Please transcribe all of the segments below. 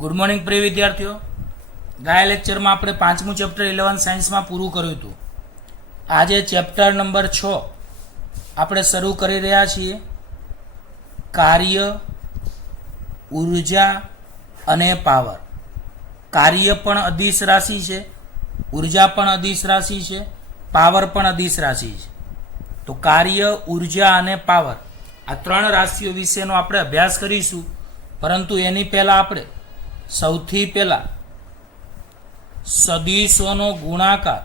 Good morning પ્રિય વિદ્યાર્થીઓ, ગયા લેક્ચરમાં આપણે 5મું ચેપ્ટર 11 સાયન્સમાં પૂરું કર્યું હતું. આજે ચેપ્ટર નંબર 6 આપણે શરૂ કરી રહ્યા છીએ. કાર્ય, ઉર્જા અને પાવર. કાર્ય પણ અદિશ રાશિ છે, ઉર્જા પણ અદિશ રાશિ છે, પાવર પણ અદિશ રાશિ છે. તો કાર્ય, ઉર્જા અને પાવર આ ત્રણ રાશિઓ વિશેનો આપણે અભ્યાસ કરીશું. પરંતુ એની પહેલાં આપણે સૌથી પહેલા સદિશોનો ગુણાકાર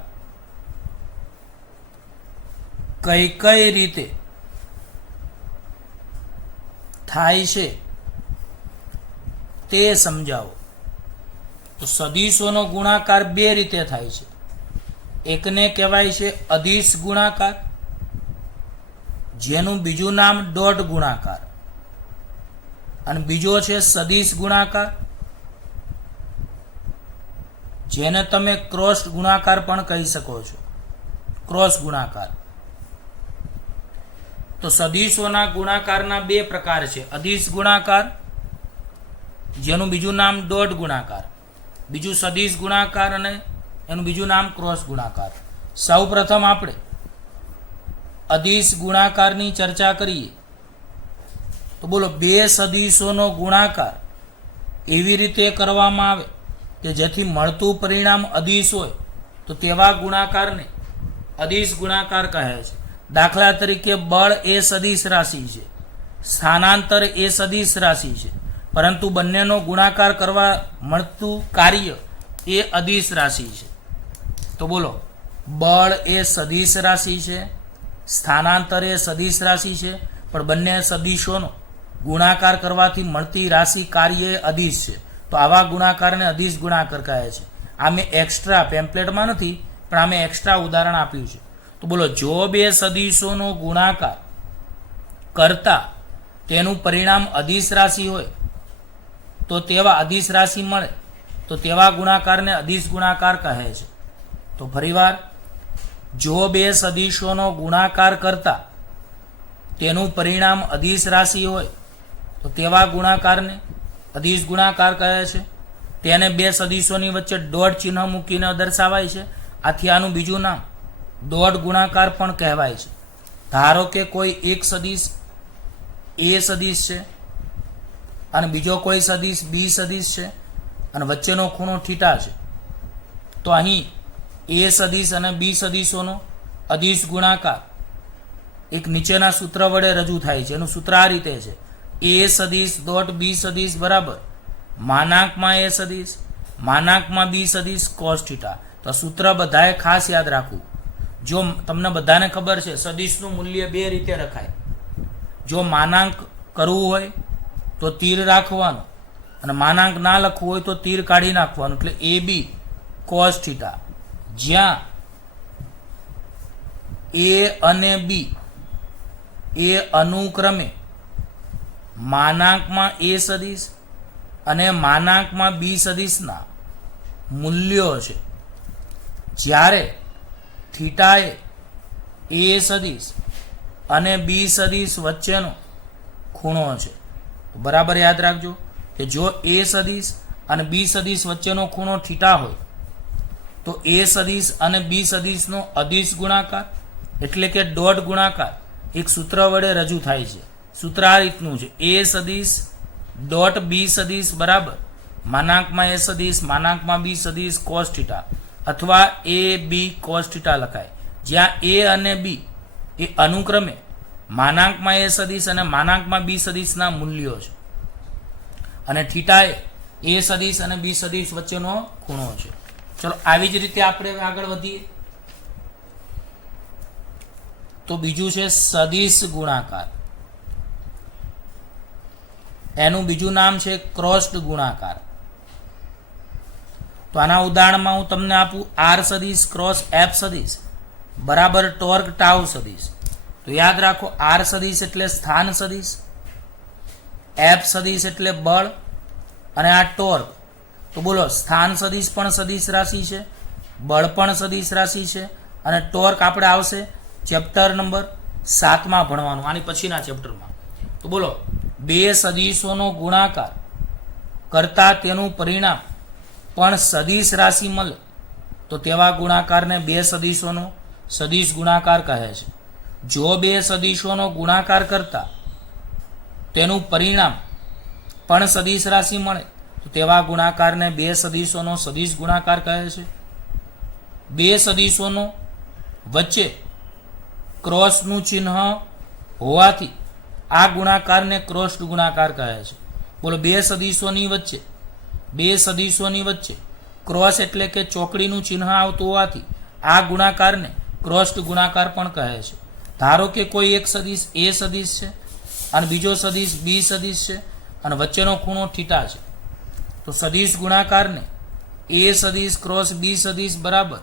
કઈ કઈ રીતે થાય છે તે સમજાવો. તો સદિશોનો ગુણાકાર બે રીતે થાય છે. એકને કહેવાય છે અદિશ ગુણાકાર, જેનું બીજું નામ ડોટ ગુણાકાર, અને બીજો છે સદિશ ગુણાકાર, જેને તમે ક્રોસ ગુણાકાર પણ કહી શકો છો. ક્રોસ ગુણાકાર. તો સદિશોના ગુણાકારના બે પ્રકાર છે. અદિશ ગુણાકાર, જેનું બીજું નામ ડોટ ગુણાકાર, બીજું સદિશ ગુણાકાર, અને એનું બીજું નામ ક્રોસ ગુણાકાર. સૌ પ્રથમ આપણે અદિશ ગુણાકારની ચર્ચા કરીએ. તો બોલો, બે સદિશોનો ગુણાકાર એવી રીતે કરવામાં આવે કે જેથી મળતું પરિણામ અદિશ હોય તો તેવા ગુણાકારને અદિશ ગુણાકાર કહે છે. દાખલા તરીકે બળ એ સદિશ રાશિ છે, સ્થાનાંતર એ સદિશ રાશિ છે, પરંતુ બંનેનો ગુણાકાર કરવા મળતું કાર્ય એ અદિશ રાશિ છે. તો બોલો, બળ એ સદિશ રાશિ છે, સ્થાનાંતર એ સદિશ રાશિ છે, પણ બંને સદિશોનો ગુણાકાર કરવાથી મળતી રાશિ કાર્ય એ અદિશ છે. તો આવા ગુણાકારને અદિશ ગુણાકાર કહે છે. આ મેં એક્સ્ટ્રા પેમ્પલેટમાં નથી, પણ આ મેં એક્સ્ટ્રા ઉદાહરણ આપ્યું છે. તો બોલો, જો બે સદિશોનો ગુણાકાર કરતા તેનું પરિણામ અદિશ રાશિ હોય તો તેવા અદિશ રાશિ મળે તો તેવા ગુણાકારને અદિશ ગુણાકાર કહે છે. તો ફરીવાર, જો બે સદિશોનો ગુણાકાર કરતા તેનું પરિણામ અદિશ રાશિ હોય તો તેવા ગુણાકારને અદિશ ગુણાકાર કહે છે. તેને બે સદિશોની વચ્ચે ડોટ ચિહ્ન મૂકીને દર્શાવાય છે. આથી આનું બીજું નામ ડોટ ગુણાકાર પણ કહેવાય છે. ધારો કે કોઈ એક સદિશ એ સદિશ છે અને બીજો કોઈ સદિશ બી સદિશ છે અને વચ્ચેનો ખૂણો થીટા છે. તો અહીં એ સદિશ અને બી સદિશોનો અદિશ ગુણાકાર એક નીચેના સૂત્ર વડે રજૂ થાય છે. એનું સૂત્ર આ રીતે છે: એ સદિશ ડોટ બી સદિશ બરાબર માનાંકમાં એ સદિશ માનાંકમાં બી સદિશ કોસ થીટા. તો સૂત્ર બધાએ ખાસ યાદ રાખવું. જો તમને બધાને ખબર છે સદિશનું મૂલ્ય બે રીતે રખાય. જો માનાંક કરવું હોય તો તીર રાખવાનું, અને માનાંક ના લખવું હોય તો તીર કાઢી નાખવાનું. એટલે એ બી કોસ થીટા, જ્યાં એ અને બી એ અનુક્રમે માનાંકમાં એ સદિશ અને માનાંકમાં બી સદિશના મૂલ્યો છે. જ્યારે થીટા એ સદિશ અને બી સદિશ વચ્ચેનો ખૂણો છે. બરાબર યાદ રાખજો કે જો એ સદિશ અને બી સદિશ વચ્ચેનો ખૂણો થીટા હોય તો એ સદિશ અને બી સદિશનો અદિશ ગુણાકાર એટલે કે ડોટ ગુણાકાર એક સૂત્ર વડે રજૂ થાય છે. સૂત્ર આ રીતનું છે: એ સદિશ ડોટ બી સદિશ બરાબર માનાંકમાં એ સદિશ માનાંકમાં બી સદિશ કોસ થીટા, અથવા એ બી કોસ થીટા લખાય. જ્યાં એ અને બી એ અનુક્રમે માનાંકમાં એ સદિશ અને માનાંકમાં બી સદિશના મૂલ્યો છે, અને થીટા એ સદિશ અને બી સદિશ વચ્ચેનો ખૂણો છે. ચલો, આવી જ રીતે આપણે આગળ વધીએ. તો બીજું છે સદિશ ગુણાકાર. એનું બીજું નામ છે ક્રોસ્ડ ગુણાકાર. તો આના ઉદાહરણમાં હું તમને આપું: આર સદિશ ક્રોસ એફ સદિશ બરાબર ટોર્ક ટાઉ સદિશ. તો યાદ રાખો, આર સદિશ એટલે સ્થાન સદિશ, એફ સદિશ એટલે બળ, અને આ ટોર્ક. તો બોલો, સ્થાન સદિશ પણ સદિશ રાશિ છે, બળ પણ સદિશ રાશિ છે, અને ટોર્ક આપણે આવશે ચેપ્ટર નંબર 7માં ભણવાનું, આની પછીના ચેપ્ટરમાં. તો બોલો, બે સદિશોનો ગુણાકાર કરતા તેનું પરિણામ પણ સદિશ રાશિ મળે તો તેવા ગુણાકારને બે સદિશોનો સદિશ ગુણાકાર કહે છે. જો બે સદિશોનો ગુણાકાર કરતા તેનું પરિણામ પણ સદિશ રાશિ મળે તો તેવા ગુણાકારને બે સદિશોનો સદિશ ગુણાકાર કહે છે. બે સદિશોનો વચ્ચે ક્રોસનું ચિહ્ન હોવાથી આ ગુણાકારને ક્રોસ્ડ ગુણાકાર કહે છે. બોલો, બે સદિશોની વચ્ચે ક્રોસ એટલે કે ચોકડીનું ચિહ્ન આવતું હોવાથી આ ગુણાકારને ક્રોસ્ડ ગુણાકાર પણ કહે છે. ધારો કે કોઈ એક સદિશ એ સદિશ છે અને બીજો સદિશ બી સદિશ છે અને વચ્ચેનો ખૂણો થીટા છે, તો સદિશ ગુણાકારને એ સદિશ ક્રોસ બી સદિશ બરાબર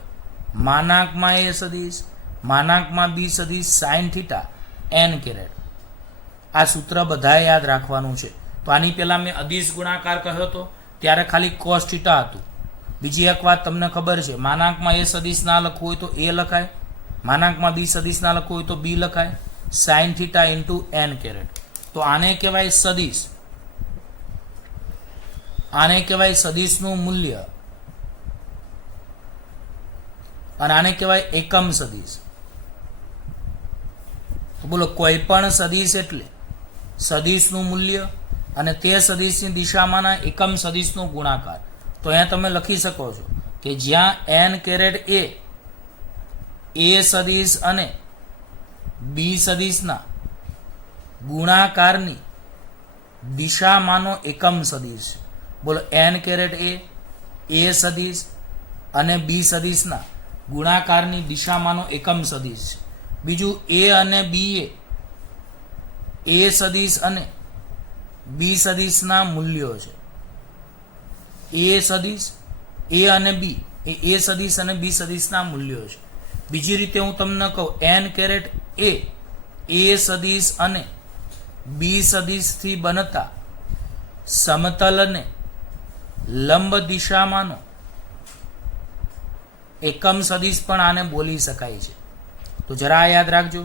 માનાંકમાં એ સદિશ માનાંકમાં બી સદિશ સાઇન થીટા n કેરેટ. આ સૂત્ર બધાએ યાદ રાખવાનું છે. તો આની પહેલાં મેં અદિશ ગુણાકાર કહ્યો હતો ત્યારે ખાલી કોસ થીટા હતું. બીજી એક વાત તમને ખબર છે, માનાંકમાં એ સદિશ ના લખવું હોય તો એ લખાય, માનાંકમાં બી સદિશ ના લખવું હોય તો બી લખાય, sine theta into n caret. તો આને કહેવાય સદિશ, આને કહેવાય સદિશનું મૂલ્ય અને આને કહેવાય એકમ સદિશ. તો બોલો, કોઈ પણ સદિશ એટલે સદિશનું મૂલ્ય અને તે સદિશની દિશામાંના એકમ સદિશનો ગુણાકાર. તો અહીંયા તમે લખી શકો છો કે જ્યાં n કેરેટ એ સદિશ અને બી સદિશના ગુણાકારની દિશામાંનો એકમ સદિશ છે. બોલો, n કેરેટ એ સદિશ અને બી સદિશના ગુણાકારની દિશામાંનો એકમ સદિશ છે. બીજું એ અને બી એ સદિશ અને બી સદિશના મૂલ્યો છે. એ સદિશ એ અને બી એ સદિશ અને બી સદિશના મૂલ્યો છે. બીજી રીતે હું તમને કહું, n કેરેટ એ સદિશ અને બી સદિશથી બનતા સમતલને લંબ દિશામાંનો એકમ સદિશ પણ આને બોલી શકાય છે. તો જરા યાદ રાખજો,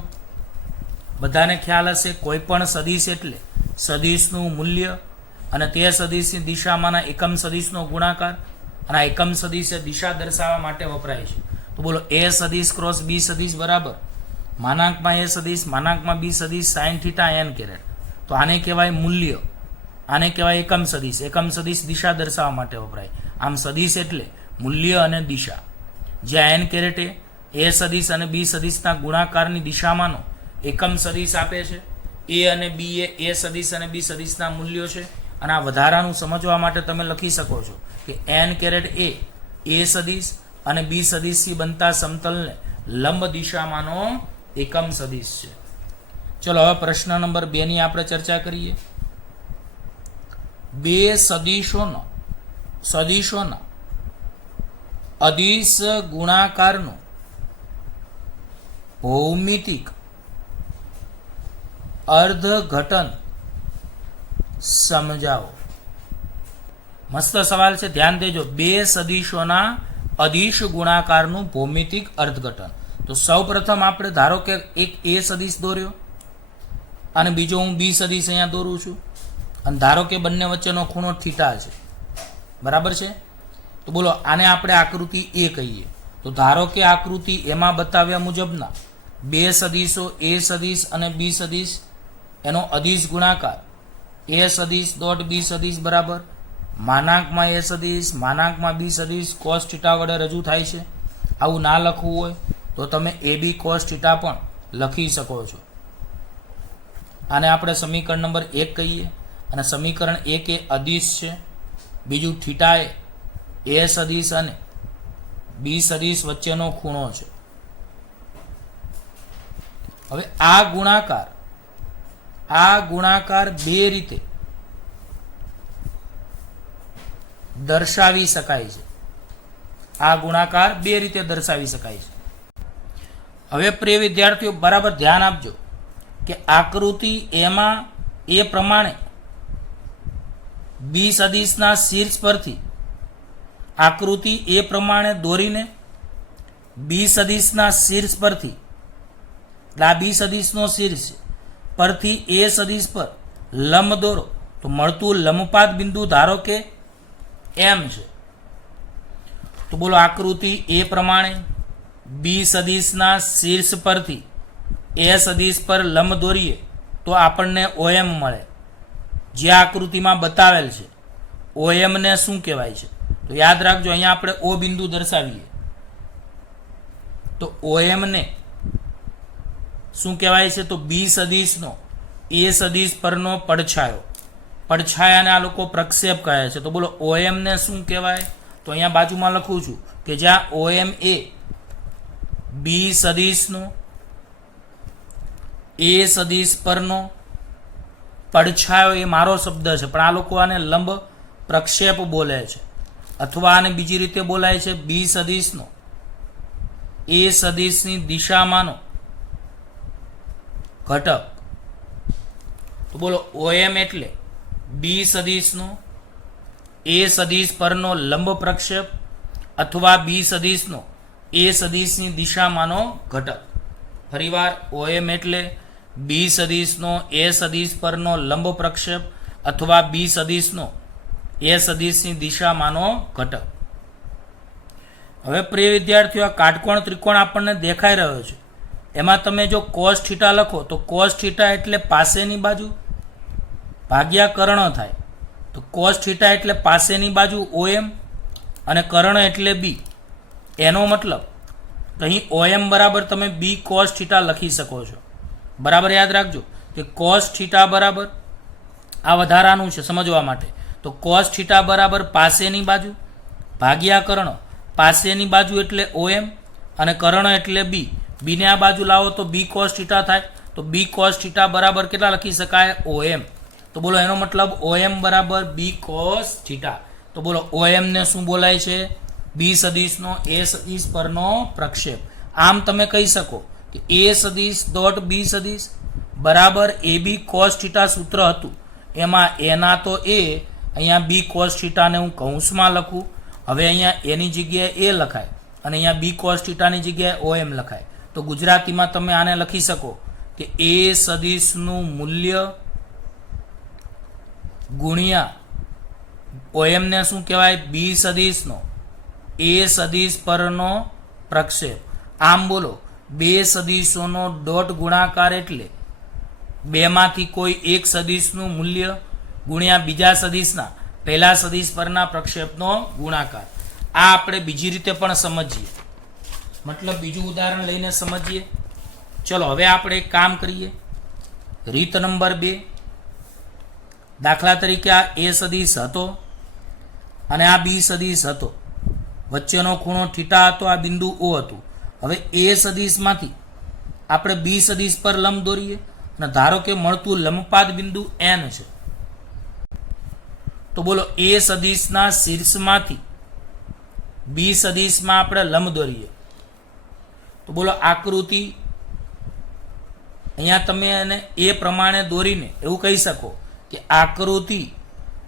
બધાને ખ્યાલ હશે, કોઈ પણ સદિશ એટલે સદિશનું મૂલ્ય અને તે સદિશની દિશામાંના એકમ સદિશનો ગુણાકાર, અને આ એકમ સદિશ દિશા દર્શાવવા માટે વપરાય છે. તો બોલો, એ સદિશ ક્રોસ બી સદિશ બરાબર માનાંકમાં એ સદિશ માનાંકમાં બી સદિશ સાઇન થીટા n કેરેટ. તો આને કહેવાય મૂલ્ય, આને કહેવાય એકમ સદિશ. એકમ સદિશ દિશા દર્શાવવા માટે વપરાય. આમ સદિશ એટલે મૂલ્ય અને દિશા. જ્યાં n કેરેટ એ સદિશ અને બી સદિશના ગુણાકારની દિશામાંનો એકમ સદિશ આપે છે. એ અને બી એ સદિશ અને બી સદિશના મૂલ્યો છે. અને આ વધારાનું સમજવા માટે તમે લખી શકો છો કે n કેરેટ એ સદિશ અને બી સદિશથી બનતા સમતલને લંબ દિશામાંનો એકમ સદિશ છે. ચલો, હવે પ્રશ્ન નંબર 2 ની આપણે ચર્ચા કરીએ. બે સદિશોના અદિશ ગુણાકારનું ભૌમિતિક અર્થઘટન સમજાવો. મસ્ત સવાલ છે, ધ્યાન દેજો. બે સદિશોના અદિશ ગુણાકારનું ભૌમિતિક અર્થઘટન. તો સૌ પ્રથમ આપણે ધારો કે એક એ સદિશ દોર્યો અને બીજો હું બી સદિશ અહીંયા દોરું છું, અને ધારો કે બંને વચ્ચેનો ખૂણો થીટા છે, બરાબર છે. તો બોલો, આને આપણે આકૃતિ એ કહીએ. તો ધારો કે આકૃતિ એમાં બતાવ્યા મુજબના બે સદિશો એ સદિશ અને બી સદિશ, એનો અદિશ ગુણાકાર એ સદિશ ડોટ બી સદિશ બરાબર માનાંકમાં એ સદિશ માનાંકમાં બી સદિશ કોસ થીટા વડે રજૂ થાય છે. આવું ના લખવું હોય તો તમે એ બી કોસ થીટા પણ લખી શકો છો. આને આપણે સમીકરણ નંબર 1 કહીએ. અને સમીકરણ 1 એ અદિશ છે. બીજું થીટા એ સદિશ અને બી સદિશ વચ્ચેનો ખૂણો છે. હવે આ ગુણાકાર બે રીતે દર્શાવી શકાય છે. આ ગુણાકાર બે રીતે દર્શાવી શકાય છે. હવે પ્રિય વિદ્યાર્થીઓ, બરાબર ધ્યાન આપજો કે આકૃતિ એમાં એ પ્રમાણે બી સદિશના શીર્ષ પરથી આકૃતિ એ પ્રમાણે દોરીને બી સદિશના શીર્ષ પરથી, આ બી સદિશનો શીર્ષ પરથી એ સદિશ પર લંબ દોરો તો મળતું લંબપાત બિંદુ ધારો કે એમ છે. તો બોલો આકૃતિ એ પ્રમાણે બી સદિશના શીર્ષ પરથી એ સદિશ પર લંબ દોરીએ તો આપણને OM મળે. જે આકૃતિમાં બતાવેલ છે OM ને શું કહેવાય છે? તો યાદ રાખજો, અહીંયા આપણે O બિંદુ દર્શાવીએ તો OM ને શું કહેવાય છે? તો બી સદિશનો એ સદિશ પરનો પડછાયો. પડછાયાને આ લોકો પ્રક્ષેપ કહે છે. તો બોલો OM ને શું કહેવાય? તો અહીંયા બાજુમાં લખું છું કે જ્યાં OM એ બી સદિશનો એ સદિશ પરનો પડછાયો, એ મારો શબ્દ છે પણ આ લોકો આને લંબ પ્રક્ષેપ બોલે છે, અથવા આને બીજી રીતે બોલાય છે બી સદિશનો એ સદિશની દિશામાંનો ઘટક. તો બોલો OM એટલે બી સદિશનો એ સદિશ પરનો લંબ પ્રક્ષેપ અથવા બી સદિશનો એ સદિશની દિશામાંનો ઘટક. ફરીવાર, OM એટલે બી સદિશનો એ સદિશ પરનો લંબ પ્રક્ષેપ અથવા બી સદિશનો એ સદિશની દિશામાંનો ઘટક. હવે પ્રિય વિદ્યાર્થીઓ, આ કાટકોણ ત્રિકોણ આપણને દેખાઈ રહ્યો છે. એમાં તમે જો cos થીટા લખો તો cos થીટા એટલે પાસેની બાજુ ભાગ્યા કર્ણ થાય. તો cos થીટા એટલે પાસેની બાજુ OM અને કર્ણ એટલે B. એનો મતલબ અહીં OM બરાબર તમે B cos થીટા લખી શકો છો. બરાબર યાદ રાખજો કે cos થીટા બરાબર આ વધારાનું છે સમજવા માટે. તો cos થીટા બરાબર પાસેની બાજુ ભાગ્યા કર્ણ. પાસેની બાજુ એટલે OM અને કર્ણ એટલે B. B ને આ બાજુ લાવો તો B cos થીટા થાય. તો B cos થીટા બરાબર કેટલા લખી શકાય? OM. તો બોલો એનો મતલબ OM બરાબર B cos થીટા. તો બોલો OM ને શું બોલાય છે? બી સદિશનો એ સદિશ પરનો પ્રક્ષેપ. આમ તમે કહી શકો કે એ સદિશ ડોટ બી સદિશ બરાબર AB cos થીટા સૂત્ર હતું, એમાં એના તો એ, અહીંયા B cos થીટાને હું કૌંસમાં લખું. હવે અહીંયા એની જગ્યાએ એ લખાય અને અહીંયા B cos થીટાની જગ્યાએ OM લખાય. તો ગુજરાતીમાં તમે આને લખી શકો કે એ સદિશનું મૂલ્ય ગુણ્યા OM ને શું કહેવાય? બી સદિશનો એ સદિશ પરનો પ્રક્ષેપ. આમ બોલો બે સદિશોનો ડોટ ગુણાકાર એટલે બેમાંથી કોઈ એક સદિશનું મૂલ્ય ગુણ્યા બીજા સદિશના પહેલા સદિશ પરના પ્રક્ષેપનો ગુણાકાર. આ આપણે બીજી રીતે પણ સમજીએ, મતલબ બીજું ઉદાહરણ લઈને સમજીએ. ચલો હવે આપણે એક કામ કરીએ. રીત નંબર 2. દાખલા તરીકે આ એ સદિશ હતો અને આ બી સદિશ હતો. વચ્ચેનો ખૂણો થીટા હતો, આ બિંદુ O હતું. હવે એ સદિશમાંથી આપણે બી સદિશ પર લંબ દોરીએ અને ધારો કે મળતું લંબપાદ બિંદુ N છે. તો બોલો એ સદિશના શીર્ષમાંથી બી સદિશમાં આપણે લંબ દોરીએ. તો બોલો આકૃતિ અહીંયા તમે એને એ પ્રમાણે દોરીને એવું કહી શકો કે આકૃતિ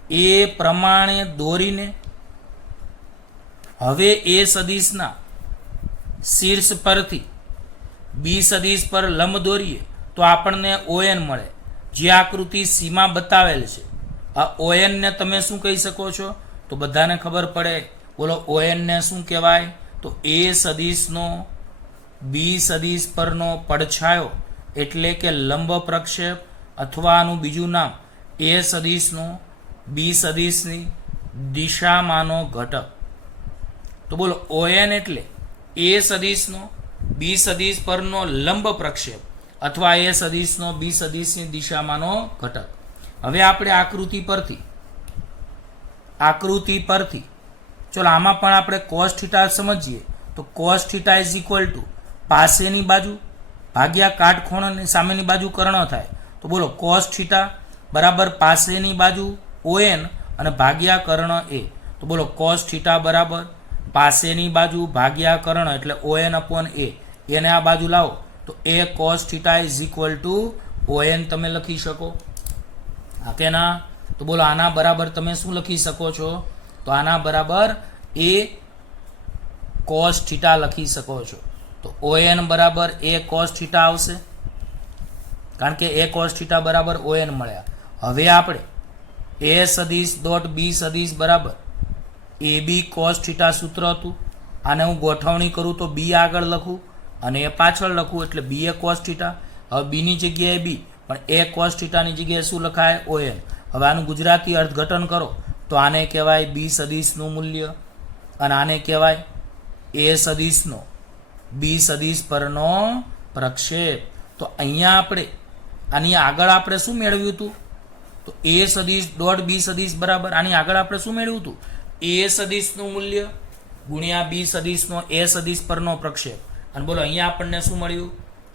એ પ્રમાણે દોરીને હવે એ સદિશના શીર્ષ પરથી બી સદિશ પર લંબ દોરીએ તો આપણને ON મળે, જે આકૃતિ સીમા બતાવેલ છે. આ ON ને તમે શું કહી શકો છો? તો બધાને ખબર પડે. બોલો ON ને શું કહેવાય? તો એ સદિશનો બી સદિશ પરનો પડછાયો એટલે કે લંબ પ્રક્ષેપ, અથવા આનું બીજું નામ એ સદિશનો બી સદિશની દિશામાંનો ઘટક. તો બોલો ON એટલે એ સદિશનો બી સદિશ પરનો લંબ પ્રક્ષેપ અથવા એ સદિશનો બી સદિશની દિશામાંનો ઘટક. હવે આપણે આકૃતિ પરથી ચલો આમાં પણ આપણે cos થીટા સમજીએ. તો cos theta is equal to પાસેની બાજુ ભાગ્યા કાટખૂણાની સામેની બાજુ કર્ણ થાય. તો બોલો cos થીટા બરાબર પાસેની બાજુ ON અને ભાગ્યા કર્ણ A. તો બોલો cos થીટા બરાબર પાસેની બાજુ ભાગ્યા કર્ણ એટલે ON અપોન A. એને આ બાજુ લાવો તો A cos theta is equal to ON તમે લખી શકો. હા કે ના? તો બોલો આના બરાબર તમે શું લખી શકો છો? તો આના બરાબર A cos થીટા લખી શકો છો. તો ON બરાબર A cos થીટા આવશે, કારણ કે A cos થીટા બરાબર ON મળ્યા. હવે આપણે A સદિશ ડોટ બી સદિશ બરાબર એ બી કોસ થીટા સૂત્ર હતું. આને હું ગોઠવણી કરું તો બી આગળ લખું અને એ પાછળ લખું એટલે બી એ કોસ થીટા. હવે બીની જગ્યાએ બી પણ એ કોસ થીટાની જગ્યાએ શું લખાય? ON. હવે આનું ગુજરાતી અર્થઘટન કરો તો આને કહેવાય બી સદિશનું મૂલ્ય અને આને કહેવાય એ સદિશનો બી સદિશ પરનો પ્રક્ષેપ. તો અહીંયા આપણે આની આગળ આપણે શું મેળવ્યું હતું? તો એ સદિશ ડોટ બી સદિશ બરાબર આની આગળ આપણે શું મેળવ્યું હતું? એ સદિશનું મૂલ્ય ગુણ્યા બી સદિશનો એ સદિશ પરનો પ્રક્ષેપ. અને બોલો અહીંયા આપણને શું મળ્યું?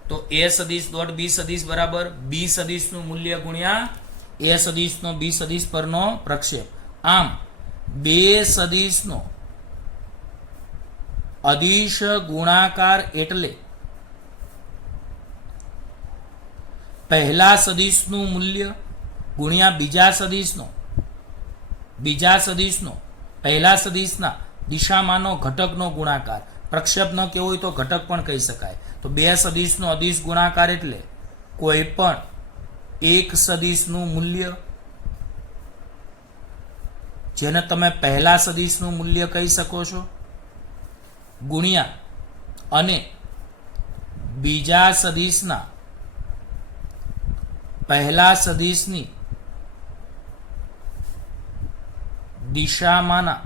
તો એ સદિશ ડોટ બી સદિશ બરાબર બી સદિશનું મૂલ્ય ગુણ્યા એ સદિશનો બી સદિશ પરનો પ્રક્ષેપ. આમ બે સદિશનો અદિશ ગુણાકાર એટલે પહેલા સદિશનું મૂલ્ય ગુણ્યા બીજા સદિશનો પહેલા સદિશના દિશામાંનો ઘટકનો ગુણાકાર. પ્રક્ષેપ ન કહેવો હોય તો ઘટક પણ કહી શકાય. તો બે સદિશનો અદિશ ગુણાકાર એટલે કોઈ પણ એક સદિશનું મૂલ્ય જેને તમે પહેલા સદિશનું મૂલ્ય કહી શકો છો ગુણ્યા અને બીજા સદિશના પહેલા સદિશની દિશામાંના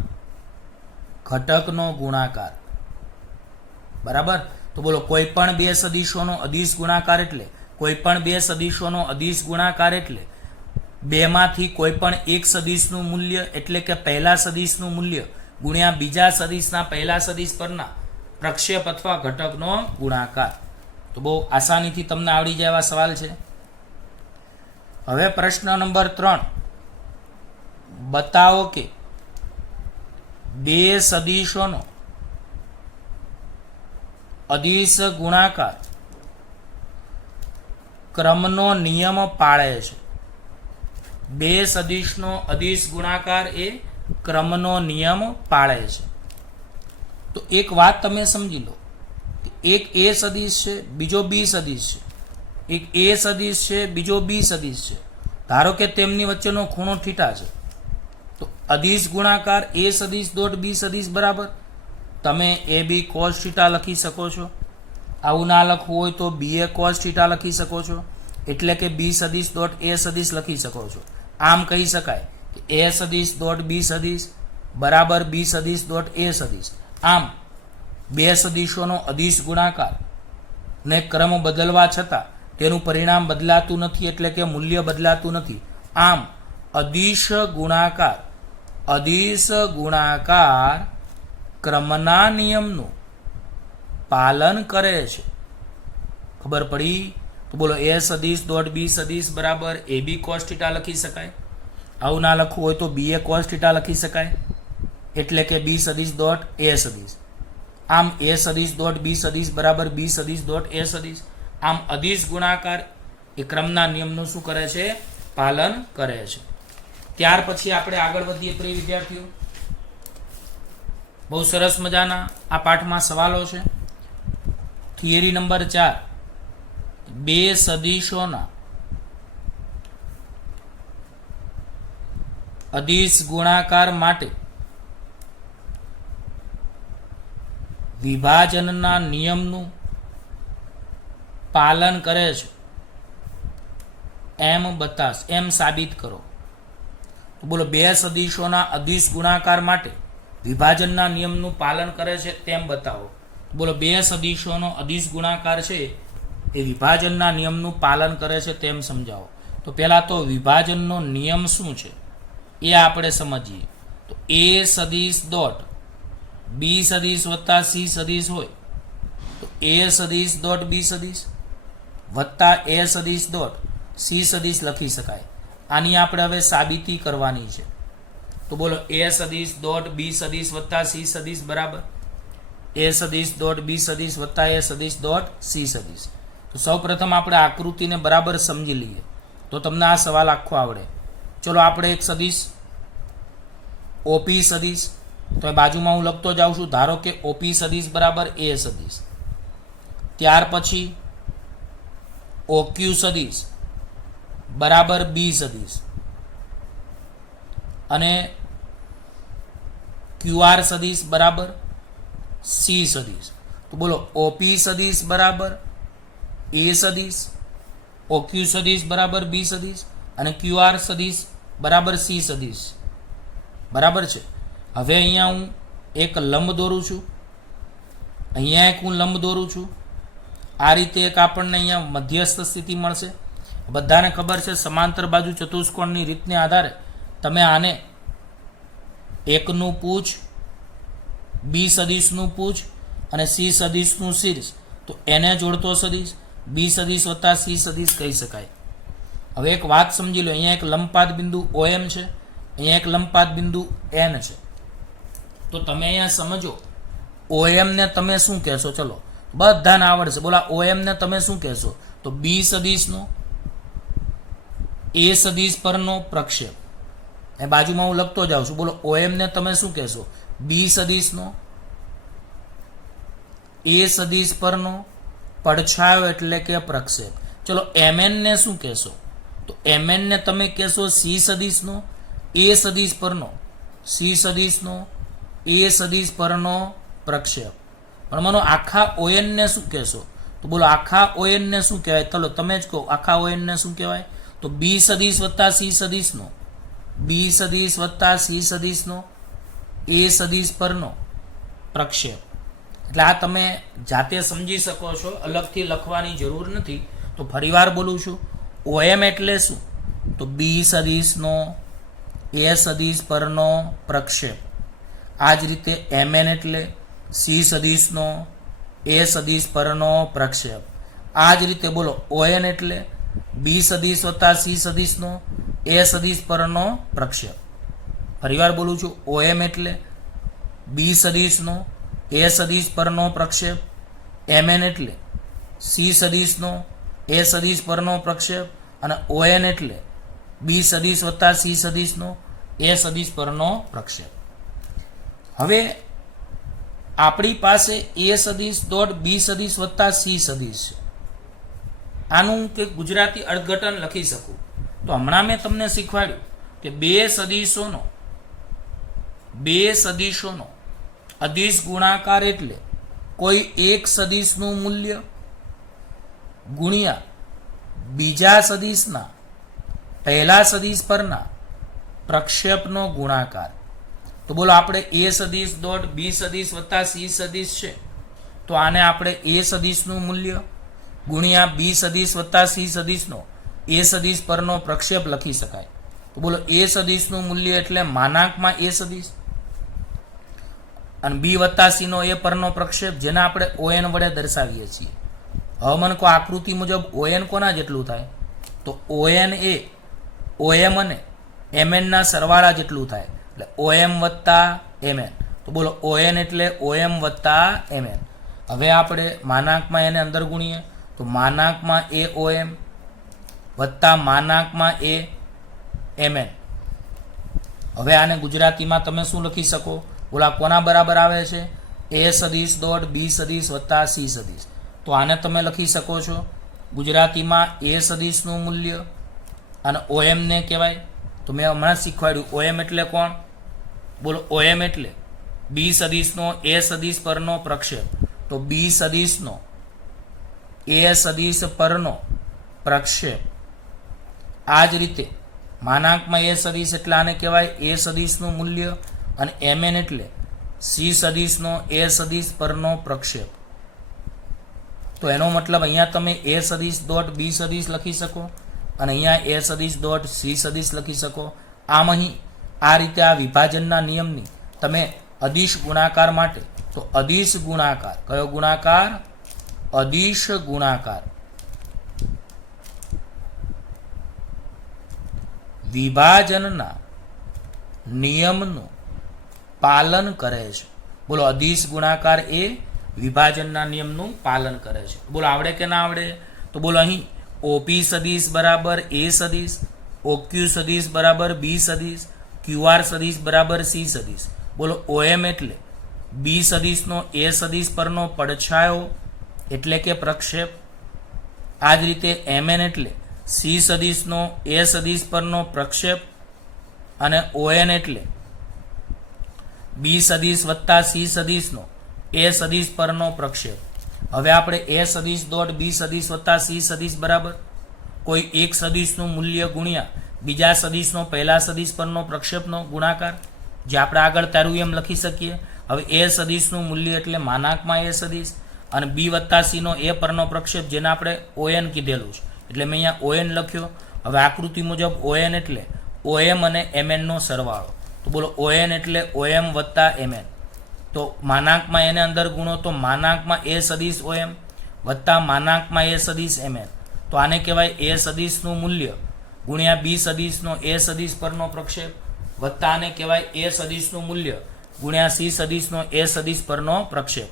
ઘટકનો ગુણાકાર. બરાબર. તો બોલો કોઈ પણ બે સદિશોનો અદિશ ગુણાકાર એટલે બેમાંથી કોઈ પણ એક સદિશનું મૂલ્ય એટલે કે પહેલા સદિશનું મૂલ્ય ગુણ્યા બીજા સદિશના પહેલા સદિશ પરના પ્રક્ષેપ અથવા ઘટકનો ગુણાકાર. તો બહુ આસાનીથી તમને આવડી જાય એવા સવાલ છે. હવે પ્રશ્ન નંબર 3, બતાવો કે બે સદિશોનો અદિશ ગુણાકાર ક્રમનો નિયમ પાળે છે. બે સદિશનો અદિશ ગુણાકાર એ ક્રમનો નિયમ પાળે છે. તો એક વાત તમે સમજી લો કે એક એ સદિશ છે, બીજો બી સદિશ છે. એક એ સદિશ છે, બીજો બી સદિશ છે. ધારો કે તેમની વચ્ચેનો ખૂણો થીટા છે. તો અદિશ ગુણાકાર એ સદિશ ડોટ બી સદિશ બરાબર તમે એ બી કોસ થીટા લખી શકો છો. આવું ના લખવું હોય તો બી એ કોસ થીટા લખી શકો છો. એટલે કે બી સદિશ ડોટ એ સદિશ લખી શકો છો. આમ કહી શકાય કે એ સદિશ ડોટ બી સદિશ બરાબર બી સદિશ ડોટ એ સદિશ. આમ બે સદિશોનો અદિશ ગુણાકાર ને ક્રમ બદલવા છતાં તેનું પરિણામ બદલાતું નથી એટલે કે મૂલ્ય બદલાતું નથી. આમ અદિશ ગુણાકાર ક્રમના નિયમનું પાલન કરે છે. ખબર પડી? તો બોલો એ સદિશ ડોટ બી સદિશ બરાબર એ બી કોસ થીટા લખી શકાય. આવું ના લખવું હોય તો બી એ કોસ થીટા લખી શકાય. એટલે કે બી સદિશ ડોટ એ સદિશ. આમ એ સદિશ ડોટ બી સદિશ બરાબર બી સદિશ ડોટ એ સદિશ. આમ અદિશ ગુણાકાર એ ક્રમના નિયમનું શું કરે છે? પાલન કરે છે. ત્યાર પછી આપણે આગળ વધીએ પ્રિય વિદ્યાર્થીઓ. બહુ સરસ મજાના આ પાઠમાં સવાલો છે. થિયરી નંબર 4, બે સદિશોના અદિશ ગુણાકાર માટે વિભાજનના નિયમનું પાલન કરે છે એમ સાબિત કરો. તો બોલો બે સદિશોના અદિશ ગુણાકાર માટે વિભાજનના નિયમનું પાલન કરે છે તેમ બતાવો. બોલો બે સદિશોનો અદિશ ગુણાકાર છે એ વિભાજનના નિયમનું પાલન કરે છે તેમ સમજાવો. તો પહેલા તો વિભાજનનો નિયમ શું છે એ આપણે સમજીએ. તો એ સદિશ ડોટ બી સદિશ વત્તા સી સદિશ હોય તો એ સદિશ ડોટ બી સદિશ વત્તા એ સદિશ ડોટ સી સદિશ લખી શકાય. આની આપણે હવે સાબિતી કરવાની છે. તો બોલો એ સદિશ ડોટ બી સદિશ વત્તા સી સદિશ બરાબર એ સદિશ ડોટ બી સદિશ વત્તા એ સદિશ ડોટ સી સદિશ. તો સૌ પ્રથમ આપણે આકૃતિને બરાબર સમજી લઈએ તો તમને આ સવાલ આખો આવડે. ચલો આપણે એક સદિશ ઓપી સદિશ તો એ બાજુમાં હું લખતો જાઉં છું. ધારો કે ઓપી સદિશ બરાબર એ સદિશ. ત્યાર પછી ઓક્યુ સદિશ બરાબર બી સદિશ અને QR સદિશ બરાબર C સદિશ. તો બોલો OP સદિશ બરાબર A સદિશ, OQ સદિશ બરાબર B સદિશ અને QR સદિશ બરાબર C સદિશ. બરાબર છે. હવે અહીંયા હું એક લંબ દોરું છું, અહીંયા એક હું લંબ દોરું છું. આ રીતે એક આપણને અહીંયા મધ્યસ્થ સ્થિતિ મળશે. બધાને ખબર છે સમાંતર બાજુ ચતુષ્કોણની રીતને આધારે તમે આને એકનું પૂછ, બી સદિશનું પૂછ અને સી સદિશનું શીર્ષ, તો એને જોડતો સદિશ બી સદિશ વત્તા સી સદિશ કહી શકાય. હવે એક વાત સમજી લો, અહીંયા એક લંબપાત બિંદુ OM છે, અહીંયા એક લંબપાત બિંદુ N છે. તો તમે અહીંયા સમજો OM ને તમે શું કહેશો? ચલો બધાને આવડશે. બોલા OM ને તમે શું કહેશો? તો બી સદિશનો A સદિશ પરનો પ્રક્ષેપ. એ બાજુમાં હું લખતો જાઉં છું. બોલો OM ને તમે શું કહેશો? બી સદિશનો A સદિશ પરનો પડછાયો એટલે કે પ્રક્ષેપ. ચલો MN ને શું કહેશો? તો MN ને તમે કહેશો C સદિશનો A સદિશ પરનો C સદિશનો A સદિશ પરનો પ્રક્ષેપ. પણ માનો આખા ON ને શું કહેશો? તો બોલો આખા ON ને શું કહેવાય? ચલો તમે જ કહો આખા ON ને શું કહેવાય? તો બી સદિશ વત્તા સી સદિશનો બી સદિશ વત્તા સી સદિશનો A સદિશ પરનો પ્રક્ષેપ. એટલે આ તમે જાતે સમજી શકો છો, અલગથી લખવાની જરૂર નથી. તો ફરીવાર બોલું છું, OM એટલે શું? તો બી સદિશનો A સદિશ પરનો પ્રક્ષેપ. આ જ રીતે MN એટલે સી સદિશનો A સદિશ પરનો પ્રક્ષેપ. આ જ રીતે બોલો ON એટલે બી સદિશ વત્તા સી સદિશનો A સદિશ પરનો પ્રક્ષેપ. ફરીવાર બોલું છું, OM એટલે બી સદિશનો A સદિશ પરનો પ્રક્ષેપ, MN એટલે સી સદિશનો A સદિશ પરનો પ્રક્ષેપ અને ON એટલે બી સદિશ વત્તા સી સદિશનો A સદિશ પરનો પ્રક્ષેપ. હવે આપણી પાસે A સદિશ ડોટ બી સદિશ વત્તા સી સદિશ છે. આનું કે ગુજરાતી અર્થઘટન લખી શકું. તો હમણાં મેં તમને શીખવાડ્યું કે બે સદિશોનો અદિશ ગુણાકાર એટલે કોઈ એક સદિશનું મૂલ્ય ગુણ્યા બીજા સદિશના પહેલા સદિશ પરના પ્રક્ષેપનો ગુણાકાર. તો બોલો આપણે A સદિશ ડોટ બી સદિશ વત્તા સી સદિશ છે, તો આને આપણે A સદિશનું મૂલ્ય ગુણ્યા બી સદિશ વત્તા સી સદિશનો A સદિશ પરનો પ્રક્ષેપ લખી શકાય. તો બોલો A સદિશનું મૂલ્ય એટલે માનાંકમાં A સદિશ અને બી વત્તા સી નો A પરનો પ્રક્ષેપ, જેને આપણે ON વડે દર્શાવીએ છીએ. હવે મને કહો આકૃતિ મુજબ ON કોના જેટલું થાય? તો ON એ OM અને MN ના સરવાળા જેટલું થાય, એટલે OM વત્તા MN. તો બોલો ON એટલે OM વત્તા MN. હવે આપણે માનાંકમાં એને અંદર ગુણીએ, તો માનાંકમાં A OM વત્તા માનાંકમાં A MN. હવે આને ગુજરાતીમાં તમે શું લખી શકો? બોલા કોના બરાબર આવે છે? A સદિશ ડોટ બી સદિશ વત્તા સી સદિશ. તો આને તમે લખી શકો છો ગુજરાતીમાં A સદિશનું મૂલ્ય અને OM ને કહેવાય. તો મેં હમણાં શીખવાડ્યું OM એટલે કોણ? બોલો OM એટલે બી સદિશનો A સદિશ પરનો પ્રક્ષેપ. તો બી સદિશનો A સદિશ પરનો પ્રક્ષેપ. આ જ રીતે માનાંકમાં A સદિશ એટલે આને કહેવાય A સદિશનું મૂલ્ય અને MN એટલે સી સદિશનો A સદિશ પરનો પ્રક્ષેપ. તો એનો મતલબ અહીંયા તમે A સદિશ ડોટ બી સદિશ લખી શકો અને અહીંયા A સદિશ ડોટ સી સદિશ લખી શકો. આમ અહીં આ રીતે આ વિભાજનના નિયમની તમે અદિશ ગુણાકાર માટે, તો અદિશ ગુણાકાર, કયો ગુણાકાર? અદિશ ગુણાકાર વિભાજનના નિયમનું પાલન કરે છે. બોલો અદિશ ગુણાકાર એ વિભાજનના નિયમનું પાલન કરે છે. બોલો આવડે કે ના આવડે? તો બોલો અહીં OP સદિશ બરાબર A સદિશ, OQ સદિશ બરાબર B સદિશ, QR સદિશ બરાબર C સદિશ. બોલો OM એટલે B સદિશનો A સદિશ પરનો પડછાયો એટલે કે પ્રક્ષેપ. આ જ રીતે MN એટલે C સદિશનો A સદિશ પરનો પ્રક્ષેપ અને ON એટલે બી સદિશ વત્તા સી સદિશનો એ સદિશ પરનો પ્રક્ષેપ. હવે આપણે એ સદિશ ડોટ બી સદિશ વત્તા સી સદિશ બરાબર કોઈ એક સદિશનું મૂલ્ય ગુણ્યા બીજા સદિશનો પહેલા સદિશ પરનો પ્રક્ષેપનો ગુણાકાર, જે આપણે આગળ તારું એમ લખી શકીએ. હવે એ સદિશનું મૂલ્ય એટલે માનાંકમાં એ સદિશ અને બી વત્તા સીનો એ પરનો પ્રક્ષેપ, જેને આપણે ON કીધેલું છે એટલે મેં અહીંયા ON લખ્યો. હવે આકૃતિ મુજબ ON એટલે OM અને MN નો સરવાળો. તો બોલો ON એટલે OM વત્તા MN. તો માનાંકમાં એને અંદર ગુણો તો માનાંકમાં એ સદિશ OM વત્તા માનાંકમાં એ સદિશ MN. તો આને કહેવાય એ સદિશનું મૂલ્ય ગુણ્યા બી સદિશનો એ સદિશ પરનો પ્રક્ષેપ વત્તા આને કહેવાય એ સદિશનું મૂલ્ય ગુણ્યા સી સદિશનો એ સદિશ પરનો પ્રક્ષેપ.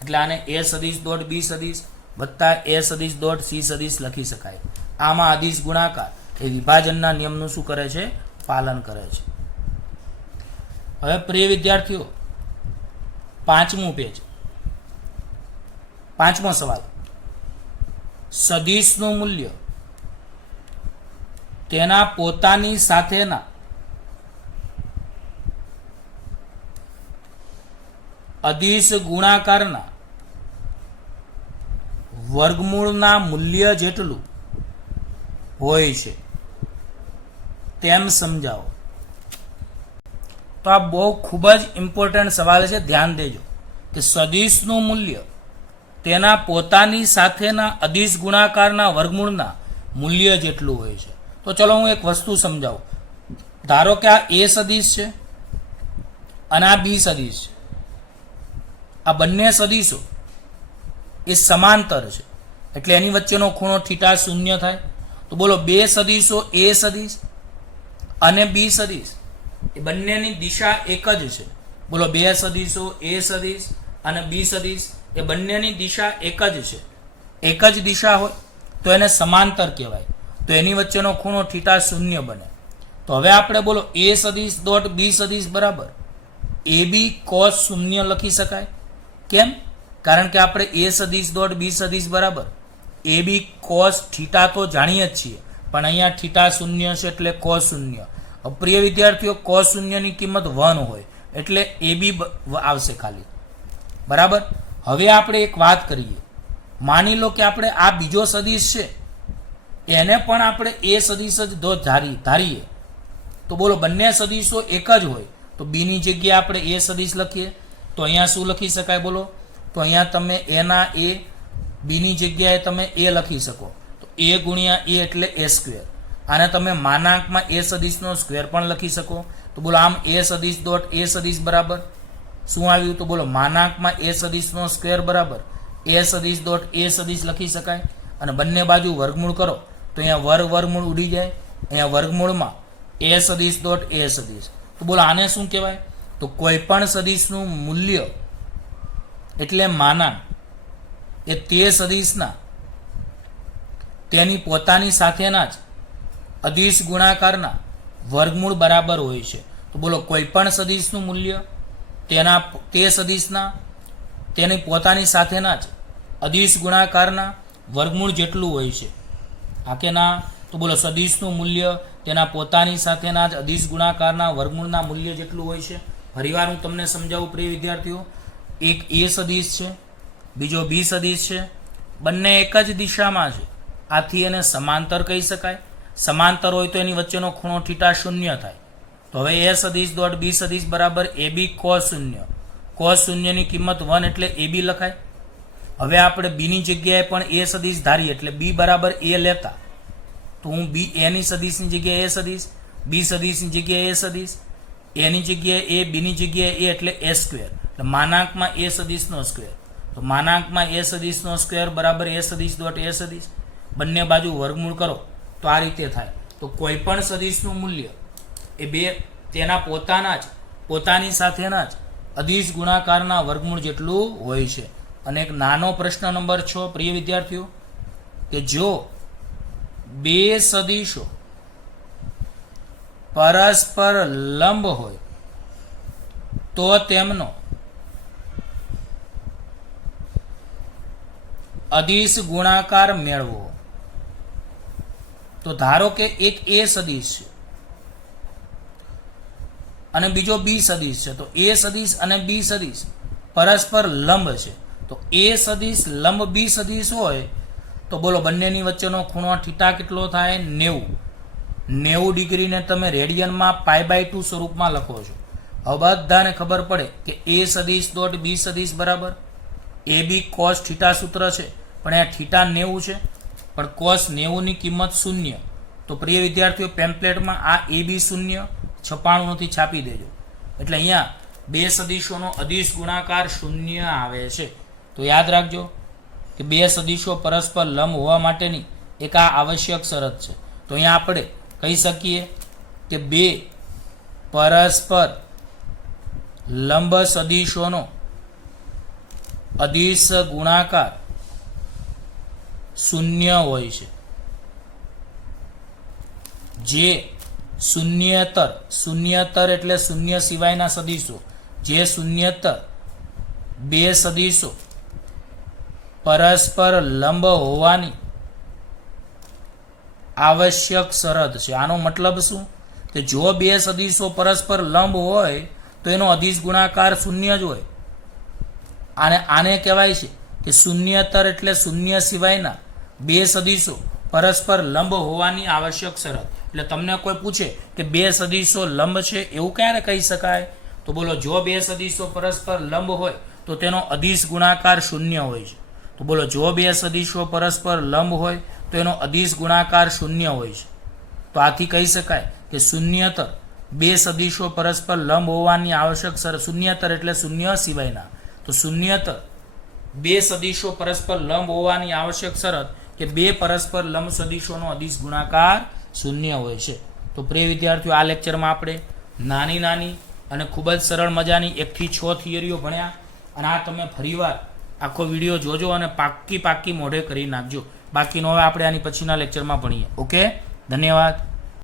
એટલે આને એ સદિશ ડોટ બી સદિશ વત્તા એ સદિશ ડોટ સી સદિશ લખી શકાય. આમાં અદિશ ગુણાકાર એ વિભાજનના નિયમનું શું કરે છે? પાલન કરે છે. હવે પ્રિય વિદ્યાર્થીઓ, પાંચમું પેજ, પાંચમો સવાલ. સદિશનું મૂલ્ય તેના પોતાની સાથેના અદિશ ગુણાકારના વર્ગમૂળના મૂલ્ય જેટલું હોય છે તેમ સમજાવો. તો આ બહુ ખૂબ જ ઇમ્પોર્ટન્ટ સવાલ છે, ધ્યાન દેજો કે સદિશનું મૂલ્ય તેના પોતાની સાથેના અદિશ ગુણાકારના વર્ગમૂળના મૂલ્ય જેટલું હોય છે. તો ચલો હું એક વસ્તુ સમજાવું. ધારો કે આ એ સદિશ છે અને આ બી સદિશ છે. આ બંને સદિશો એ સમાંતર છે એટલે એની વચ્ચેનો ખૂણો થીટા શૂન્ય થાય. તો બોલો બે સદિશો એ સદિશ અને બી સદિશ એ બંનેની દિશા એક જ છે. બોલો બે સદિશો એ સદિશ અને બી સદિશ એ બંનેની દિશા એક જ છે. એક જ દિશા હોય તો એને સમાંતર કહેવાય. તો એની વચ્ચેનો ખૂણો થીટા શૂન્ય બને. તો હવે આપણે બોલો એ સદિશ ડોટ બી સદિશ બરાબર એ બી કોસ શૂન્ય લખી શકાય. કેમ? કારણ કે આપણે એ સદિશ ડોટ બી સદિશ બરાબર એ બી કોસ થીટા તો જાણીએ જ છીએ, પણ અહીંયા થીટા શૂન્ય છે એટલે કોસ શૂન્ય. પ્રિય વિદ્યાર્થીઓ, કોસ શૂન્યની કિંમત 1 હોય એટલે એ બી આવશે ખાલી. બરાબર. હવે આપણે એક વાત કરીએ. માની લો કે આપણે આ બીજો સદિશ છે એને પણ આપણે એ સદિશ જ ધારીએ તો બોલો બંને સદિશો એક જ હોય તો બીની જગ્યાએ આપણે એ સદિશ લખીએ તો અહીંયા શું લખી શકાય? બોલો તો અહીંયા તમે એના એ, બીની જગ્યાએ તમે એ લખી શકો તો એ ગુણ્યા એ એટલે એ સ્ક્વેર. આને તમે માનાંકમાં એ સદિશનો સ્ક્વેર પણ લખી શકો. તો બોલો આમ એ સદિશ ડોટ એ સદિશ બરાબર શું આવ્યું? તો બોલો માનાંકમાં એ સદિશનો સ્ક્વેર બરાબર એ સદિશ ડોટ એ સદિશ લખી શકાય. અને બંને બાજુ વર્ગમૂળ કરો તો અહીંયા વર્ગમૂળ ઉડી જાય. અહીંયા વર્ગમૂળમાં એ સદિશ ડોટ એ સદિશ. તો બોલો આને શું કહેવાય? તો કોઈ પણ સદિશનું મૂલ્ય એટલે માનાંક એ તે સદિશના તેની પોતાની સાથેના જ અદિશ ગુણાકારના વર્ગમૂળ બરાબર હોય છે. તો બોલો કોઈ પણ સદિશનું મૂલ્ય તે સદિશના તેની પોતાની સાથેના જ અદિશ ગુણાકારના વર્ગમૂળ જેટલું હોય છે. આ કે ના? તો બોલો સદિશનું મૂલ્ય તેના પોતાની સાથેના જ અદિશ ગુણાકારના વર્ગમૂળના મૂલ્ય જેટલું હોય છે. ફરીવાર હું તમને સમજાવું પ્રિય વિદ્યાર્થીઓ. એક એ સદિશ છે, બીજો બી સદિશ છે, બંને એક જ દિશામાં છે, આથી એને સમાંતર કહી શકાય. સમાંતર હોય તો એની વચ્ચેનો ખૂણો થીટા શૂન્ય થાય. તો હવે એ સદિશ ડોટ બી સદિશ બરાબર એ બી કોસ શૂન્ય. કોસ શૂન્યની કિંમત 1 એટલે એ બી લખાય. હવે આપણે બીની જગ્યાએ પણ એ સદિશ ધારીએ એટલે બી બરાબર એ લેતા તો હું બી એની સદિશની જગ્યાએ એ સદિશ, બી સદિશની જગ્યાએ એ સદિશ, એની જગ્યાએ એ, બીની જગ્યાએ એ એટલે એ સ્ક્વેર. એટલે માનાંકમાં એ સદિશનો સ્ક્વેર. તો માનાંકમાં એ સદિશનો સ્ક્વેર બરાબર એ સદિશ ડોટ એ સદિશ. બંને બાજુ વર્ગમૂળ કરો તો આ રીતે થાય. તો કોઈ પણ સદિશનું મૂલ્ય એ બે તેના પોતાની સાથેના જ અદિશ ગુણાકારના વર્ગમૂળ જેટલું હોય છે. અને એક નાનો પ્રશ્ન નંબર 6 પ્રિય વિદ્યાર્થીઓ, કે જો બે સદિશો પરસ્પર લંબ હોય તો તેમનો અદિશ ગુણાકાર મેળવો. તો ધારો કે એક એ સદિશ છે અને બીજો બી સદિશ છે, તો એ સદિશ અને બી સદિશ પરસ્પર લંબ છે. તો એ સદિશ લંબ બી સદિશ હોય તો બોલો બંનેની વચ્ચેનો ખૂણો થીટા કેટલો થાય? 90. 90 ડિગ્રીને તમે રેડિયનમાં π/2 સ્વરૂપમાં લખો છો. હવે બધાને ખબર પડે કે એ સદિશ ડોટ બી સદિશ બરાબર એ બી કોસ થીટા સૂત્ર છે, પણ આ થીટા 90 છે, પણ કોસ 90 ની કિંમત 0. તો પ્રિય વિદ્યાર્થીઓ, પેમ્પલેટમાં આ એ બી 0 છપાણું નથી, છાપી દેજો. એટલે અહીંયા બે સદિશોનો અદિશ ગુણાકાર 0 આવે છે. તો યાદ રાખજો કે બે સદિશો પરસ્પર લંબ હોવા માટેની એક આ આવશ્યક શરત છે. તો અહીંયા આપણે કહી શકીએ કે બે પરસ્પર લંબ સદિશોનો અદિશ ગુણાકાર 0 હોય છે. જે શૂન્યતર એટલે શૂન્ય સિવાયના સદિશો, જે શૂન્યતર બે સદિશો પરસ્પર લંબ હોવાની આવશ્યક શરત છે. આનો મતલબ શું? કે જો બે સદિશો પરસ્પર લંબ હોય તો એનો અદિશ ગુણાકાર 0 જ હોય. આને કહેવાય છે કે શૂન્યતર એટલે શૂન્ય સિવાયના બે સદિશો પરસ્પર લંબ હોવાની આવશ્યક શરત. એટલે તમને કોઈ પૂછે કે બે સદિશો લંબ છે, એવું ક્યારે કહી શકાય? તો બોલો, જો બે સદિશો પરસ્પર લંબ હોય તો તેનો અદિશ ગુણાકાર 0 હોય છે. તો બોલો, જો બે સદિશો પરસ્પર લંબ હોય તો એનો અદિશ ગુણાકાર 0 હોય છે. તો આથી કહી શકાય કે શૂન્યતર બે સદિશો પરસ્પર લંબ હોવાની આવશ્યક શરત. શૂન્યતર એટલે શૂન્ય સિવાયના. તો શૂન્યતર બે સદિશો પરસ્પર લંબ હોવાની આવશ્યક શરત કે બે પરસ્પર લંબ સદિશોનો અદિશ ગુણાકાર 0 હોય છે. તો પ્રિય વિદ્યાર્થીઓ, આ લેક્ચરમાં આપણે નાની અને ખૂબ જ સરળ મજાની 1 થી 6 થિયરીઓ ભણ્યા. અને આ તમે ફરીવાર આખો વિડીયો જોજો અને પાક્કી મોઢે કરી નાખજો. બાકીનો હવે આપણે આની પછીના લેક્ચરમાં ભણીએ. ઓકે, ધન્યવાદ.